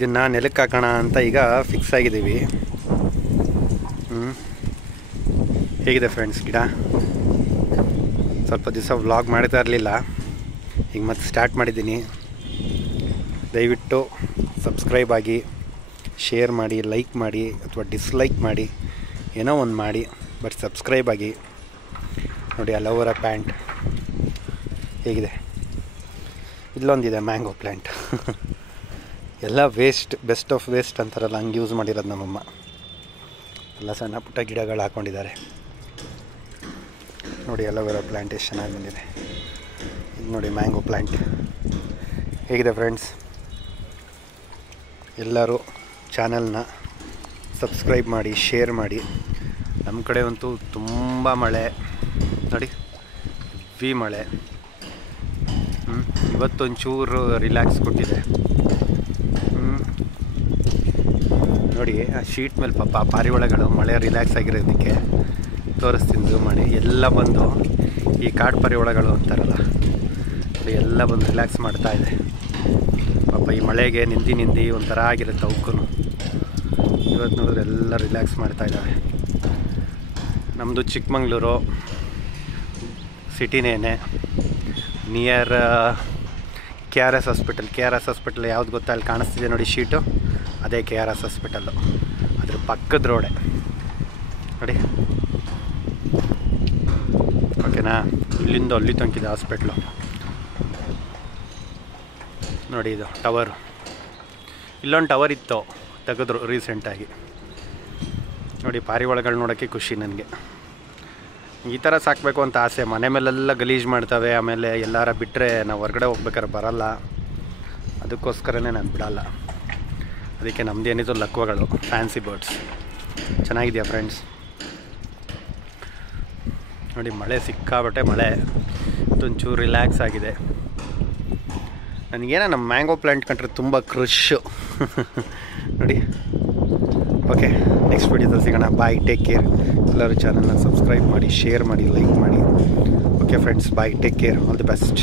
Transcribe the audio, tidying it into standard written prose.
ಇದನ್ನು ನೆಲಕ್ಕೆ ಹಾಕೋಣ ಅಂತ ಈಗ ಫಿಕ್ಸ್ ಆಗಿದ್ದೀವಿ. ಹೇಗಿದೆ ಫ್ರೆಂಡ್ಸ್ ಗಿಡ? ಸ್ವಲ್ಪ ದಿವಸ ವ್ಲಾಗ್ ಮಾಡ್ತಾ ಇರಲಿಲ್ಲ, ಈಗ ಮತ್ತೆ ಸ್ಟಾರ್ಟ್ ಮಾಡಿದ್ದೀನಿ. ದಯವಿಟ್ಟು ಸಬ್ಸ್ಕ್ರೈಬ್ ಆಗಿ, ಶೇರ್ ಮಾಡಿ, ಲೈಕ್ ಮಾಡಿ ಅಥವಾ ಡಿಸ್ಲೈಕ್ ಮಾಡಿ, ಏನೋ ಒಂದು ಮಾಡಿ, ಬಟ್ ಸಬ್ಸ್ಕ್ರೈಬ್ ಆಗಿ. ನೋಡಿ ಅಲೋವೆರಾ ಪ್ಯಾಂಟ್ ಹೇಗಿದೆ. ಇಲ್ಲೊಂದಿದೆ ಮ್ಯಾಂಗೋ ಪ್ಲ್ಯಾಂಟ್. ಎಲ್ಲ ವೇಸ್ಟ್, ಬೆಸ್ಟ್ ಆಫ್ ವೇಸ್ಟ್ ಅಂತಾರಲ್ಲ, ಹಂಗೆ ಯೂಸ್ ಮಾಡಿರೋದು ನಮ್ಮಮ್ಮ. ಎಲ್ಲ ಸಣ್ಣ ಪುಟ್ಟ ಗಿಡಗಳು ಹಾಕ್ಕೊಂಡಿದ್ದಾರೆ. ನೋಡಿ ಅಲೋವೆರಾ ಪ್ಲ್ಯಾಂಟ್ ಎಷ್ಟು ಚೆನ್ನಾಗಿ ಬಂದಿದೆ. ಇದು ನೋಡಿ ಮ್ಯಾಂಗೋ ಪ್ಲ್ಯಾಂಟ್ ಹೇಗಿದೆ ಫ್ರೆಂಡ್ಸ್. ಎಲ್ಲರೂ ಚಾನಲ್ನ ಸಬ್ಸ್ಕ್ರೈಬ್ ಮಾಡಿ, ಶೇರ್ ಮಾಡಿ. ನಮ್ಮ ಕಡೆ ಅಂತೂ ತುಂಬ ಮಳೆ ನೋಡಿ, ಹೆವಿ ಮಳೆ. ಇವತ್ತೊಂಚೂರು ರಿಲ್ಯಾಕ್ಸ್ ಕೊಟ್ಟಿದೆ. ನೋಡಿ ಆ ಶೀಟ್ ಮೇಲೆ ಪಾಪ ಪಾರಿವಾಳಗಳು ಮಳೆ ರಿಲ್ಯಾಕ್ಸ್ ಆಗಿರೋದಕ್ಕೆ ತೋರಿಸ್ತೀನಿ, ಝೂಮ್ ಮಾಡಿ. ಎಲ್ಲ ಬಂದು ಈ ಕಾಡು ಪಾರಿವಾಳಗಳು ಅಂತಾರಲ್ಲ, ಎಲ್ಲ ಬಂದು ರಿಲ್ಯಾಕ್ಸ್ ಮಾಡ್ತಾ ಇದೆ ಪಾಪ. ಈ ಮಳೆಗೆ ನಿಂದಿ ಒಂಥರ ಆಗಿರುತ್ತೆ ಅವಕ್ಕೂ. ಇವತ್ತು ನೋಡಿದ್ರೆ ಎಲ್ಲ ರಿಲ್ಯಾಕ್ಸ್ ಮಾಡ್ತಾ ಇದ್ದಾವೆ. ನಮ್ಮದು ಚಿಕ್ಕಮಂಗ್ಳೂರು ಸಿಟಿನೇನೆ, near KRS hospital. KRS hospital ಯಾವ್ದು ಗೊತ್ತಾ? ಅಲ್ಲಿ ಕಾಣಿಸ್ತಿದೆ ನೋಡಿ ಶೀಟು, ಅದೇ KRS ಹಾಸ್ಪಿಟಲ್ಲು. ಅದ್ರ ಪಕ್ಕದ ರೋಡೆ ನೋಡಿ, ಓಕೆನಾ? ಇಲ್ಲಿಂದ ಅಲ್ಲಿ ತನಕಿದೆ ಹಾಸ್ಪಿಟ್ಲು. ನೋಡಿ ಇದು ಟವರು. ಇಲ್ಲೊಂದು ಟವರ್ ಇತ್ತು, ತೆಗೆದ್ರು ರೀಸೆಂಟಾಗಿ. ನೋಡಿ ಪಾರಿವಾಳಗಳು ನೋಡೋಕ್ಕೆ ಖುಷಿ ನನಗೆ. ಈ ಥರ ಸಾಕಬೇಕು ಅಂತ ಆಸೆ. ಮನೆ ಮೇಲೆಲ್ಲ ಗಲೀಜು ಮಾಡ್ತವೆ, ಆಮೇಲೆ ಎಲ್ಲಾರ ಬಿಟ್ಟರೆ ನಾವು ಹೊರಗಡೆ ಹೋಗ್ಬೇಕಾದ್ರೆ ಬರಲ್ಲ. ಅದಕ್ಕೋಸ್ಕರನೇ ನಾನು ಬಿಡಲ್ಲ. ಅದಕ್ಕೆ ನಮ್ಮದೇನಿದು ಲಕ್ವಗಳು, ಫ್ಯಾನ್ಸಿ ಬರ್ಡ್ಸ್. ಚೆನ್ನಾಗಿದೆಯಾ ಫ್ರೆಂಡ್ಸ್? ನೋಡಿ ಮಳೆ ಸಿಕ್ಕಾಬಟ್ಟೆ ಮಳೆ. ಒಂಚೂರು ರಿಲ್ಯಾಕ್ಸ್ ಆಗಿದೆ ನನಗೇನೋ. ನಮ್ಮ ಮ್ಯಾಂಗೋ ಪ್ಲ್ಯಾಂಟ್ ಕಂಡ್ರೆ ತುಂಬ ಕ್ರಶ್ಶು. ನೋಡಿ. ಓಕೆ, ನೆಕ್ಸ್ಟ್ ವಿಡಿಯೋದಲ್ಲಿ ಸಿಗೋಣ. Bye, take care. ಎಲ್ಲರೂ ಚಾನಲ್ನ ಸಬ್ಸ್ಕ್ರೈಬ್ ಮಾಡಿ, ಶೇರ್ ಮಾಡಿ, ಲೈಕ್ ಮಾಡಿ. Okay friends, bye, take care, all the best.